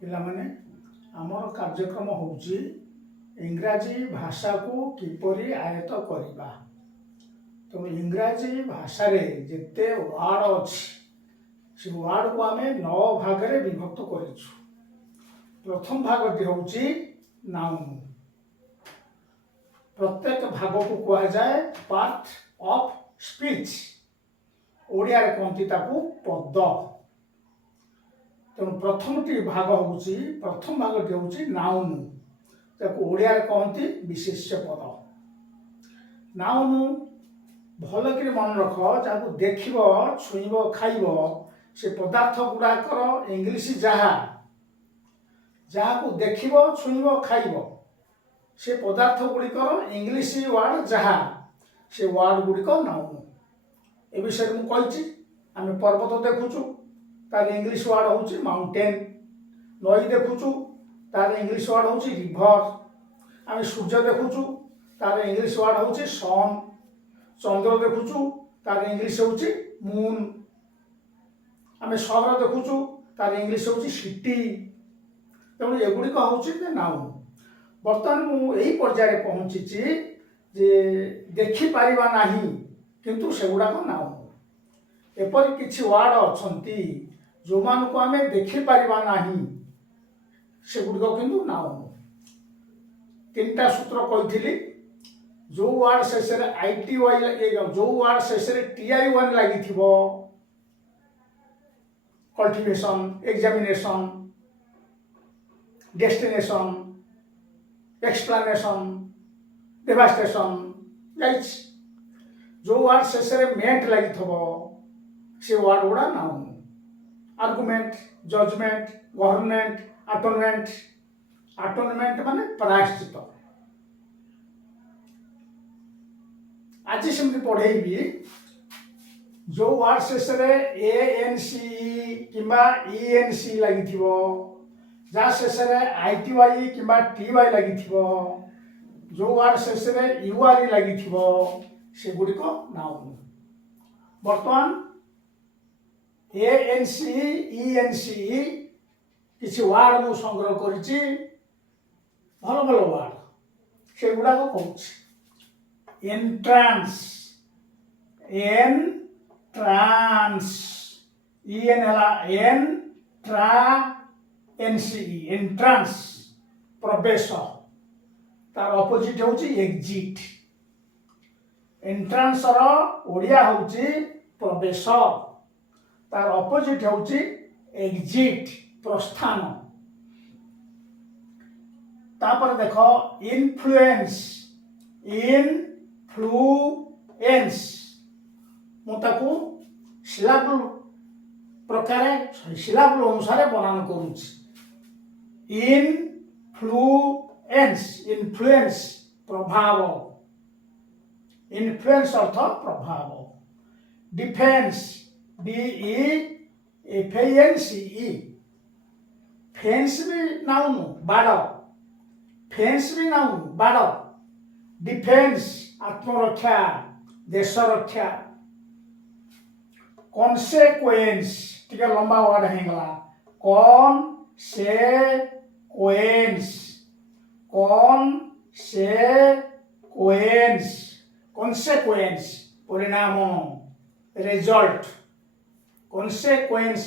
ପିଲାମାନେ ଆମର କାର୍ଯ୍ୟକ୍ରମ ହେଉଛି ଇଂରାଜୀ ଭାଷାକୁ କିପରି ଆୟତ୍ତ କରିବା। ତେଣୁ ଇଂରାଜୀ ଭାଷାରେ ଯେତେ ୱାର୍ଡ଼ ଅଛି ସେ ୱାର୍ଡ଼କୁ ଆମେ 9 ଭାଗରେ ବିଭକ୍ତ କରିଛୁ। ପ୍ରଥମ ଭାଗଟି ହେଉଛି ନାଉନ୍। ପ୍ରତ୍ୟେକ ଭାଗକୁ କୁହାଯାଏ ପାର୍ଟ ଅଫ୍ ସ୍ପିଚ୍। ଓଡ଼ିଆରେ କହନ୍ତି ତାକୁ ପଦ। ତେଣୁ ପ୍ରଥମ ଭାଗଟି ହେଉଛି ନାଉନ୍। ତାକୁ ଓଡ଼ିଆରେ କହନ୍ତି ବିଶେଷ୍ୟ ପଦ। ନାଉନ୍ ଭଲକରି ମନେ ରଖ, ଯାହାକୁ ଦେଖିବ, ଛୁଇଁବ, ଖାଇବ, ସେ ପଦାର୍ଥ ଗୁଡ଼ାକର ଇଂଲିଶ ଯାହାକୁ ଦେଖିବ, ଛୁଇଁବ, ଖାଇବ, ସେ ପଦାର୍ଥ ଗୁଡ଼ିକର ଇଂଲିଶ ୱାର୍ଡ଼ ସେ ୱାର୍ଡ଼ ଗୁଡ଼ିକ ନାଉନ୍। ଏ ବିଷୟରେ ମୁଁ କହିଛି। ଆମେ ପର୍ବତ ଦେଖୁଛୁ, ତାର ଇଂଲିଶ ୱାର୍ଡ଼ ହେଉଛି ମାଉଣ୍ଟେନ୍। ନଈ ଦେଖୁଛୁ, ତାର ଇଂଲିଶ ୱାର୍ଡ଼ ହେଉଛି ରିଭର। ଆମେ ସୂର୍ଯ୍ୟ ଦେଖୁଛୁ, ତାର ଇଂଲିଶ ୱାର୍ଡ଼ ହେଉଛି ସନ୍। ଚନ୍ଦ୍ର ଦେଖୁଛୁ, ତାର ଇଂଲିଶ ହେଉଛି ମୁନ୍। ଆମେ ସହର ଦେଖୁଛୁ, ତାର ଇଂଲିଶ ହେଉଛି ସିଟି। ତେଣୁ ଏଗୁଡ଼ିକ ହେଉଛି ନାଉନ୍। ବର୍ତ୍ତମାନ ମୁଁ ଏହି ପର୍ଯ୍ୟାୟରେ ପହଞ୍ଚିଛି ଯେ ଦେଖିପାରିବା ନାହିଁ, କିନ୍ତୁ ସେଗୁଡ଼ାକ ନାଉନ୍। ଏପରି କିଛି ୱାର୍ଡ଼ ଅଛନ୍ତି ଯେଉଁମାନଙ୍କୁ ଆମେ ଦେଖିପାରିବା ନାହିଁ, ସେଗୁଡ଼ିକ କିନ୍ତୁ ନାଉନ୍। 3ଟା ସୂତ୍ର କହିଥିଲି। ଯେଉଁ ୱାର୍ଡ଼ ଶେଷରେ ଯେଉଁ ୱାର୍ଡ଼ ଶେଷରେ TI1 ଲାଗିଥିବ, cultivation, examination, destination, explanation, devastation ଯାଇଛି। ଯେଉଁ ୱାର୍ଡ଼ ଶେଷରେ ମେଣ୍ଟ ଲାଗିଥିବ, ସେ ୱାର୍ଡ଼ ଗୁଡ଼ା noun. Argument, judgement, government, atonement. Atonement ମାନେ ପ୍ରାୟଶ୍ଚିତ। ଆଜି ସେମିତି ପଢ଼େଇବି, ଯେଉଁ ୱାର୍ଡ଼ ଶେଷରେ ANC କିମ୍ବା ENC ଲାଗିଥିବ, ଯାହା ଶେଷରେ ITY କିମ୍ବା TY ଲାଗିଥିବ, ଯେଉଁ ୱାର୍ଡ଼ ଶେଷରେ UR ଲାଗିଥିବ, ସେଗୁଡ଼ିକ ନାଉନ୍। ବର୍ତ୍ତମାନ ANC, ENC କିଛି ୱାର୍ଡ଼ ମୁଁ ସଂଗ୍ରହ କରିଛି, ଭଲ ଭଲ ୱାର୍ଡ଼। ସେଗୁଡ଼ାକ କହୁଛି। ଏଣ୍ଟ୍ରାନ୍ସ, EN ହେଲା ଏଣ୍ଟ୍ରାନ୍ସ, ପ୍ରବେଶ। ତାର ଅପୋଜିଟ୍ ହେଉଛି ଏକ୍ଜିଟ୍। ଏଣ୍ଟ୍ରାନ୍ସର ଓଡ଼ିଆ ହେଉଛି ପ୍ରବେଶ, ତାର ଅପୋଜିଟ୍ ହେଉଛି ଏକ୍ଜିଟ୍, ପ୍ରସ୍ଥାନ। ତାପରେ ଦେଖ ଇନଫ୍ଲୁଏନ୍ସ। ମୁଁ ତାକୁ ସିଲାବୁଲ ଅନୁସାରେ ବନାନ କରୁଛି। ଇନଫ୍ଲୁଏନ୍ସ ପ୍ରଭାବ। ଇନଫ୍ଲୁଏନ୍ସ ଅର୍ଥ ପ୍ରଭାବ। Defence, DEFENCE। ଫେନ୍ସ ବି ନାଉନ୍, ବାଡ଼। ଫେନ୍ସ ବି ନାଉନ୍, ବାଡ଼। ଡିଫେନ୍ସ ଆତ୍ମରକ୍ଷା, ଦେଶ ରକ୍ଷା। କନସେକ୍ୱେନ୍ସ ଟିକେ ଲମ୍ବା ୱାର୍ଡ଼ ହେଇଗଲା। କନସେକ୍ୱେନ୍ସ ପରିଣାମ, ରେଜଲ୍ଟ। କନସେକ୍ୱେନ୍ସ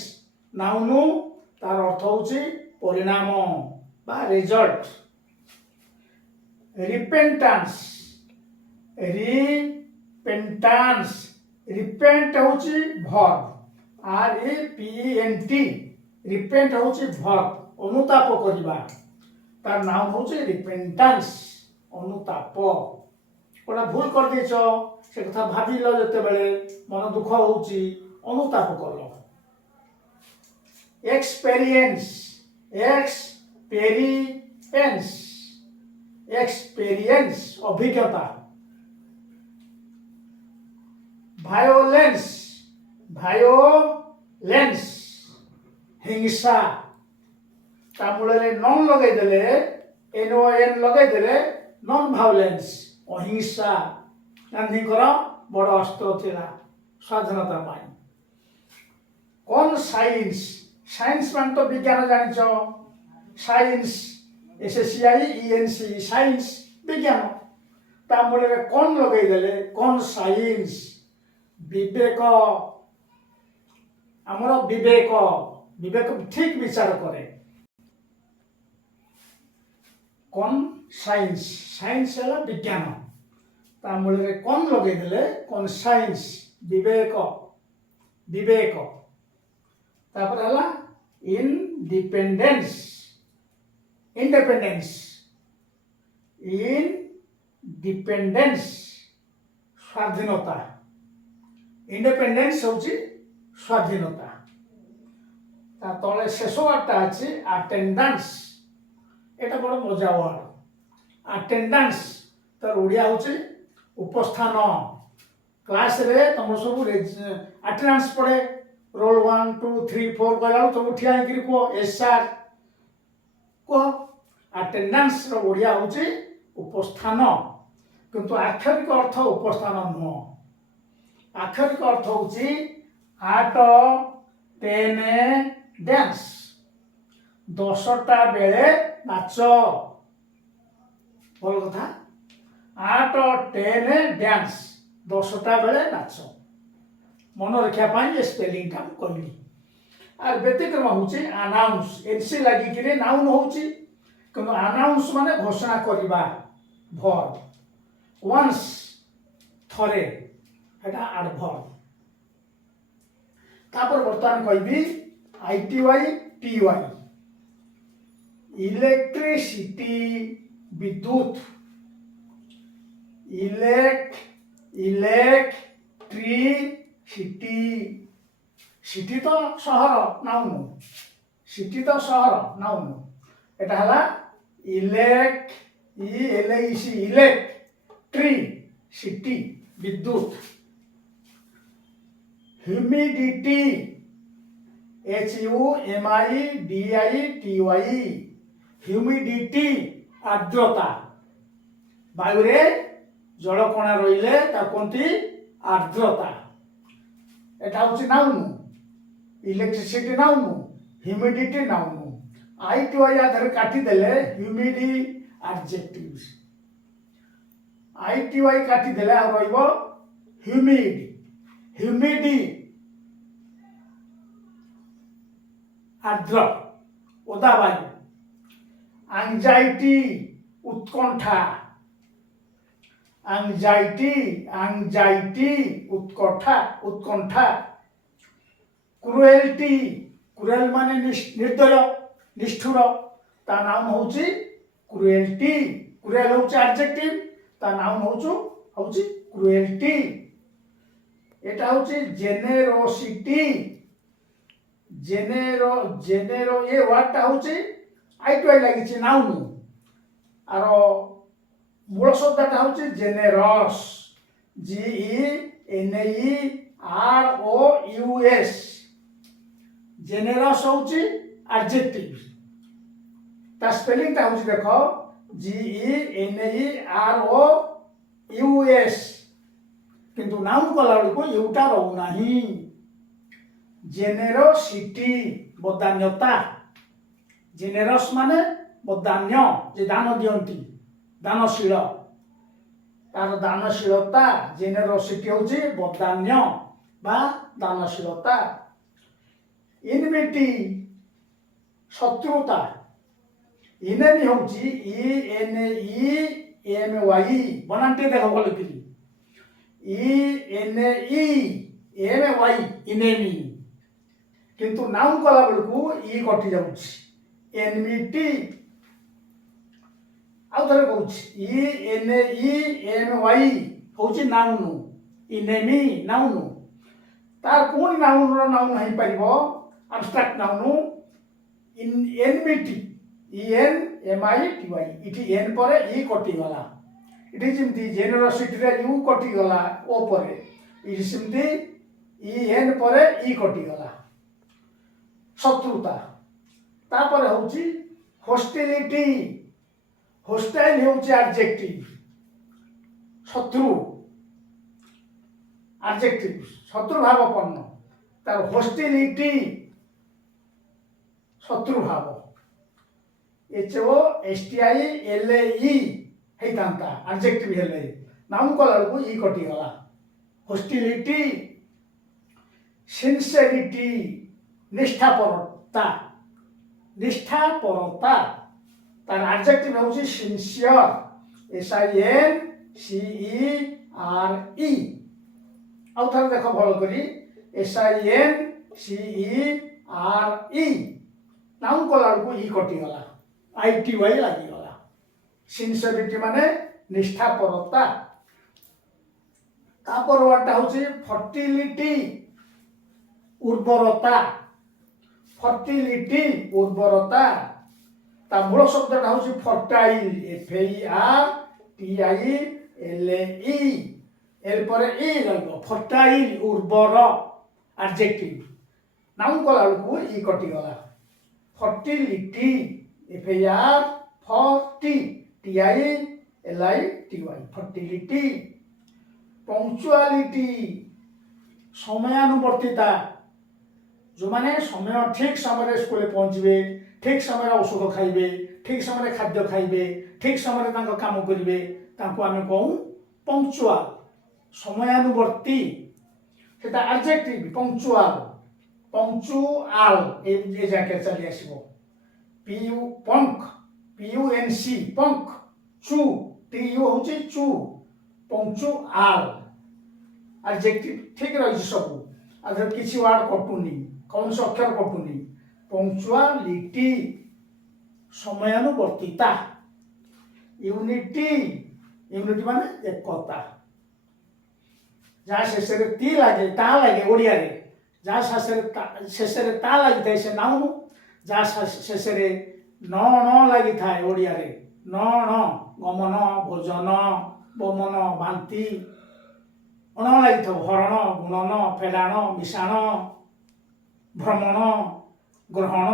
ନାଉନ୍, ତାର ଅର୍ଥ ହେଉଛି ପରିଣାମ ବା ରେଜଲ୍ଟ। ରିପେଣ୍ଟାନ୍ସ। ରିପେଣ୍ଟ ହେଉଛି ଭର୍ବ, REPENT। ରିପେଣ୍ଟ ହେଉଛି ଭର୍ବ, ଅନୁତାପ କରିବା। ତାର ନାଉନ୍ ହେଉଛି ରିପେଣ୍ଟାନ୍ସ, ଅନୁତାପ। କୋଉଟା ଭୁଲ କରିଦେଇଛ, ସେ କଥା ଭାବିଲ, ଯେତେବେଳେ ମନ ଦୁଃଖ ହେଉଛି, ଅନୁତାପ କଲ। ଏକ୍ସପେରିଏନ୍ସ, ଅଭିଜ୍ଞତା। ଭାୟୋଲେନ୍ସ, ହିଂସା। ତା ମୂଳରେ ନନ୍ ଲଗେଇଦେଲେ, NON ଲଗେଇଦେଲେ ନନ୍ ଭାୟୋଲେନ୍ସ, ଅହିଂସା। ଗାନ୍ଧୀଙ୍କର ବଡ଼ ଅସ୍ତ୍ର ଥିଲା ସ୍ୱାଧୀନତା ପାଇଁ। କନସାଇନ୍ସ, ସାଇନ୍ସ ମାନେ ତ ବିଜ୍ଞାନ ଜାଣିଛ, साइंस SACIENC साइंस विज्ञान ता मूल कौन लगेदेले कौन साइंस विवेक आमर विवेक विवेक ठीक विचार करे कौन साइंस साइंस है विज्ञान ता मूल कौन लगेदेले कौन साइंस विवेक विवेक तापर है इंडिपेंडेंस इंडिपेंडेंस इंडिपेंडेंस स्वाधीनता इंडिपेंडेंस होची स्वाधीनता ता तले शेष वार्ता अछि अटेंडेंस एटा बड़ मजा वर्ड अटेंडेंस तर ओडिया होची उपस्थान क्लास रे तुम सब अटेंडेंस पड़े रोल 1 2 3 4 कहला तुम ठिया हेकरी को SR को अटेंडेंस रो ओडिया होची उपस्थान किंतु आक्षरिक अर्थ उपस्थान नुह आक्षरिक अर्थ होची 8 10 डांस 10टा बेले नाच बोल कथा 8 10 डांस 10टा बेले नाच मन रखा ये स्पेलिंग का कहली आर व्यतिक्रम होची अनाउंस एनसी लगी कि नाउन होची किंतु अनाउंस माने घोषणा करबा वर्ब वंस थरे एटा एडवर्ब तापर वर्तमान कहबी ITY इलेक्ट्रिसिटी विद्युत इलेक्ट्रिसिटी सिटी तो शहर नाउन सिटी तो शहर नाउन एटा हला इलेक्ट्रिसिटी विद्युत ह्यूमिडिटी HUMIDITY ह्यूमिडिटी आर्द्रता वायु रे जल कणा रहिले ता कोंती आर्द्रता एटा होची noun electricity noun humidity noun ITY आधार काटी देले ह्यूमिडी एडजेक्टिव्स ITY काटी देले आ रहइबो ह्यूमिडी आर्द्र ओदा वायु एंजाइटी उत्कंठा एंजाइटी उत्कंठा क्रुएल्टी क्रुएल माने निर्दय निष्ठुर ता नाम होची क्रुएल्टी क्रुएल होची एडजेक्टिव ता नाम होची क्रुएल्टी एटा होची जेनेरोसिटी जेनेरो ये वर्डटा होची ITY लागिची नाउन आरो मूल शब्दटा होची जेनेरस GENEROUS जेनेरस होची एडजेक्टिव ता स्पेलिंग ता होची देखो GENEROUS किंतु नाउन कला को युटा रहू नाही जेनेरोसिटी बदान्यता जेनेरस माने बदान्य जे दान दियंती दानशील तार दानशीलता जेनेरोसिटी होची बदान्य बा दानशीलता इनमिटी शत्रुता इनेमी होची ENEMY बनांटे देखो बोल कि ENEMY इनेमी किंतु नाउन कला बेलकू ई कटि जाउछि एनमिटी आउ थरे कहउछि ENEMY होछि नाउन इनेमी नाउन तार कोन नाउन रो नाउन हई परिबो एब्स्ट्रैक्ट नाउन एनमिटी ENMITY इठी एन परे ई कटि गला इठी जिमती जेनेरोसिटी रे यू कटि गला ओ परे इठी सिमती EN परे ई कटि गला शत्रुता तापर होची हॉस्टिलिटी हॉस्टाइल होची एडजेक्टिव शत्रु एडजेक्टिव शत्रु भावपन्न तार हॉस्टिलिटी शत्रु भाव HOSTILE ହେଇଥାନ୍ତା ଆଡଜେକ୍ଟିଭ ହେଲେ ନାଉନ୍ କଲା ବେଳକୁ ଇ କଟିଗଲା। ହସ୍ଟିଲିଟି, ସିନସିୟରିଟି ନିଷ୍ଠାପରତା, ନିଷ୍ଠାପରତା ତାର ଆଡଜେକ୍ଟିଭ ହେଉଛି ସିନସିୟର SINCERE। ଆଉ ଥରେ ଦେଖ ଭଲ କରି SINCERE ନାଉନ୍ କଲା ବେଳକୁ ଇ କଟିଗଲା ITY ଲାଗିଗଲା। ସିନସିୟରିଟି ମାନେ ନିଷ୍ଠାପରତା। ତାपर ୱାର୍ଡଟା ହେଉଛି ଫର୍ଟିଲିଟି ଉର୍ବରତା। ଫର୍ଟିଲିଟି ଉର୍ବରତା ତା ମୂଳ ଶବ୍ଦଟା ହେଉଛି ଫର୍ଟାଇଲ FAIRTILE ଏর ପରେ ଇ ରହିବ ଫର୍ଟାଇଲ ଉର୍ବର ଆଡଜେକ୍ଟିଭ ନାଉନ୍ କଲା ବେଳକୁ ଇ କଟିଗଲା। Fertility FAIRTILITY fertility. ପଙ୍କ୍ଚୁଆଲିଟି ସମୟାନୁବର୍ତ୍ତିତା ଯେଉଁମାନେ ସମୟ ଠିକ ସମୟରେ ସ୍କୁଲରେ ପହଞ୍ଚିବେ, ଠିକ ସମୟରେ ଔଷଧ ଖାଇବେ, ଠିକ ସମୟରେ ଖାଦ୍ୟ ଖାଇବେ, ଠିକ ସମୟରେ ତାଙ୍କ କାମ କରିବେ ତାଙ୍କୁ ଆମେ କହୁ ପଙ୍କ୍ଚୁଆଲ। ସମୟାନୁବର୍ତ୍ତୀ ସେଟା ଆଡଜେକ୍ଟିଭ ପଙ୍କ୍ଚୁଆଲ। ପଙ୍କ୍ଚୁଆଲ ଏ ଜାଗାରେ ଚାଲି ଆସିବ। ପଙ୍କ PUNC ପଙ୍କ ଚୁ TU ହେଉଛି ଚୁ ପଙ୍କ୍ଚୁଆଲ ଆଡଜେକ୍ଟିଭ ଠିକ ରହିଛି ସବୁ। ଆଉ କିଛି ୱାର୍ଡ କଟୁନି, କୌଣସି ଅକ୍ଷର କଟୁନି। ପଙ୍କ୍ଚୁଆଲିଟି ସମୟାନୁବର୍ତ୍ତିତା। ୟୁନିଟି ମାନେ ଏକତା। ଯାହା ଶେଷରେ ତି ଲାଗେ ତା ଲାଗେ ଓଡ଼ିଆରେ, ଯାହା ଶେଷରେ ତା ଲାଗିଥାଏ ସେ ନାଉନ୍, ଯାହା ଶେଷରେ ନ ଲାଗିଥାଏ ଓଡ଼ିଆରେ ନ ଗମନ, ଭୋଜନ, ବମନ, ବାନ୍ତି, ଅଣ ଲାଗିଥିବ ହରଣ, ଗୁଣନ, ଫେଡ଼ାଣ, ମିଶାଣ, ଭ୍ରମଣ, ଗ୍ରହଣ।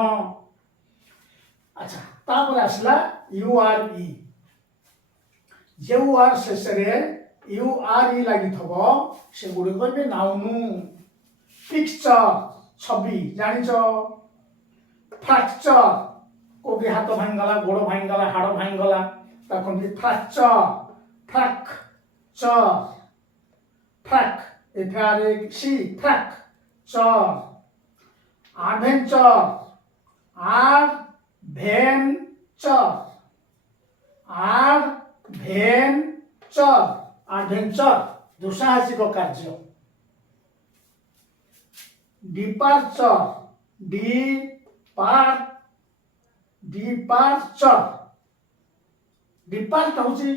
ଆଚ୍ଛା ତାପରେ ଆସିଲା URE। ଯେଉଁ ୱାର୍ଡ ଶେଷରେ URE ଲାଗିଥିବ ସେଗୁଡ଼ିକ ଏବେ ନାଉନ୍। ପିକ୍ଚର ଛବି ଜାଣିଛ। ଫ୍ରାକ୍ଚର କୋଉଠି ହାତ ଭାଙ୍ଗିଗଲା, ଗୋଡ଼ ଭାଙ୍ଗିଗଲା, ହାଡ଼ ଭାଙ୍ଗିଗଲା ତାକୁ କହନ୍ତି fracture. Fracture Frank FRAC fracture. Adventure adventure ଦୁଃସାହସିକ କାର୍ଯ୍ୟ। ଡିପାର୍ଚର ଡିପାର୍ଟ ହେଉଛି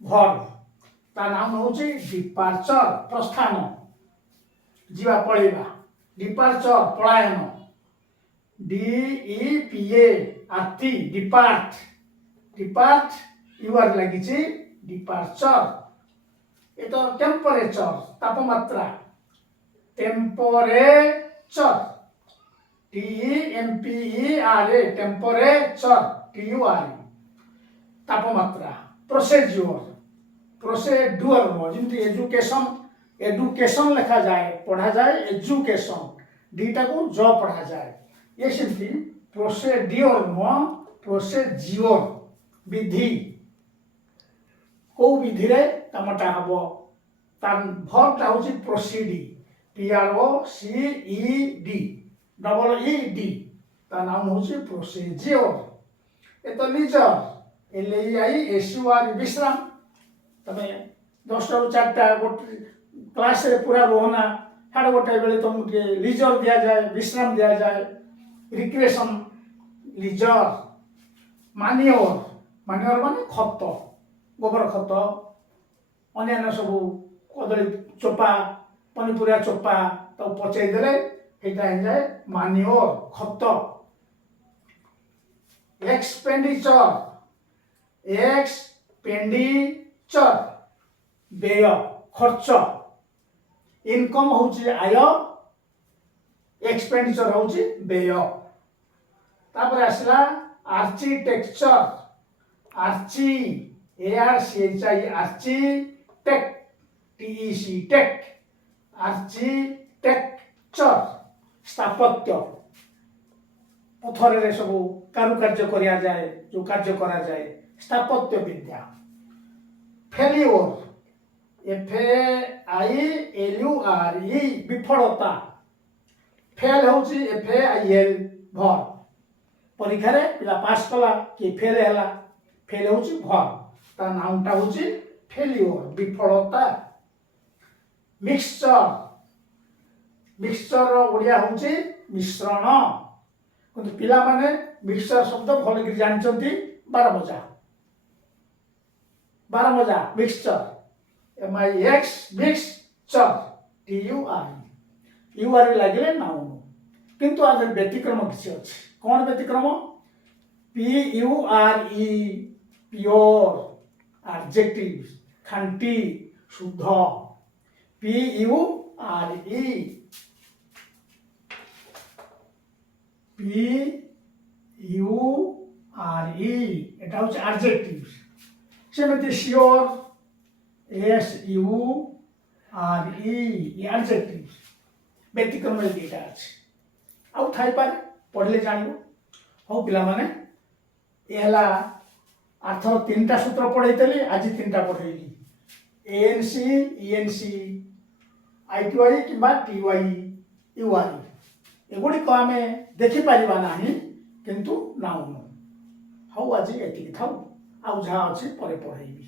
ଭର୍ବ, ତା ନାମ ହେଉଛି ଡିପାର୍ଚର ପ୍ରସ୍ଥାନ, ଯିବା ପଳେଇବା। ଡିପାର୍ଚର ପଳାୟନ। DEPA ଆତି ଡିପାର୍ଟ ୟୁଆର ଲାଗିଛି ଡିପାର୍ଚର। ଏ ତ ଟେମ୍ପରେଚର ତାପମାତ୍ରା। ଟେମ୍ପରେଚର TEMPERA ଟେମ୍ପରେଚର TUR ତାପମାତ୍ରା। ପ୍ରୋସେଡ୍ୟୁର ଯେମିତି ଏଡୁକେସନ ଲେଖାଯାଏ, ପଢ଼ାଯାଏ ଏଜୁକେସନ, ଦିଟାକୁ ଜ ପଢ଼ାଯାଏ। ଇଏ ସେମିତି ପ୍ରୋସେଡ୍ୟୁର ନୁହଁ, ପ୍ରୋସେଜିଓର ବିଧି। କୋଉ ବିଧିରେ କାମଟା ହବ ତାର ଭର୍ବଟା ହେଉଛି ପ୍ରୋସିଡ୍ PROCED ତା ନାମ ହେଉଛି ପ୍ରୋସିଜିଓର। ଏ ତ ଲିଜର LEISUR ବିଶ୍ରାମ। ତମେ 10ଟାରୁ 4ଟା ଗୋଟେ କ୍ଲାସରେ ପୁରା ରୁହନା, ସାଢ଼େ ଗୋଟାଏ ବେଳେ ତମକୁ ଟିକେ ଲିଜର ଦିଆଯାଏ, ବିଶ୍ରାମ ଦିଆଯାଏ, ରିକ୍ରିଏସନ ଲିଜର। ମାନିଓର ମାନେ ଖତ, ଗୋବର ଖତ, ଅନ୍ୟାନ୍ୟ ସବୁ କଦଳୀ ଚୋପା, ପନିପରିବା ଚୋପା ତାକୁ ପଚେଇ ଦେଲେ ସେଇଟା ହେଇଯାଏ ମାନିଓର ଖତ। ଏକ୍ସପେଣ୍ଡିଚର ବ୍ୟୟ ଖର୍ଚ୍ଚ। ଇନକମ୍ ହେଉଛି ଆୟ, ଏକ୍ସପେଣ୍ଡିଚର ହେଉଛି ବ୍ୟୟ। ତାପରେ ଆସିଲା ଆର୍ଚିଟେକ୍ଚର। ଆର୍ଚିଟେକ୍ଚର ସ୍ଥାପତ୍ୟ। पथर सब कारुकार्य करा जाए जो कार्य करा जाए स्थापत्य विद्या। फेल्योर FAILURE विफलता। फेल होची FAIL भर परीक्षा रे पिला पास कला कि फेल हैला फेल होची भर ता नामटा होची फेल्योर विफलता। मिक्सचर ओडिया होची मिश्रण किंतु पिला माने मिक्सचर शब्द भल कि जानचंती 12 मजा मिक्सचर MIX मिक्सचर TURE लगे नाउन किंतु आदर व्यतिक्रम किसी अच्छे कौन व्यतिक्रम PURE प्योर एडजेक्टिव खांटी शुद्ध PURE এটা হচ্ছে অ্যাডজেক্টিভ সেমতি শিওর SURE অ্যাডজেক্টিভ ব্যতিক্রম দুইটা আছে ଆଉ ଥାଇପାରେ ପଢ଼ିଲେ ଜାଣିବ। ହଉ ପିଲାମାନେ ଏ ହେଲା ଆରଥର 3ଟା ସୂତ୍ର ପଢ଼େଇଥିଲି ଆଜି 3ଟା ପଢ଼େଇଲି ANC ENC ITY କିମ୍ବା TYUR ଏଗୁଡ଼ିକ ଆମେ ଦେଖିପାରିବା ନାହିଁ କିନ୍ତୁ ନାଉନ। ହଉ ଆଜି ଏତିକି ଥାଉ ଆଉ ଯାହା ଅଛି ପରେ ପଢ଼େଇବି।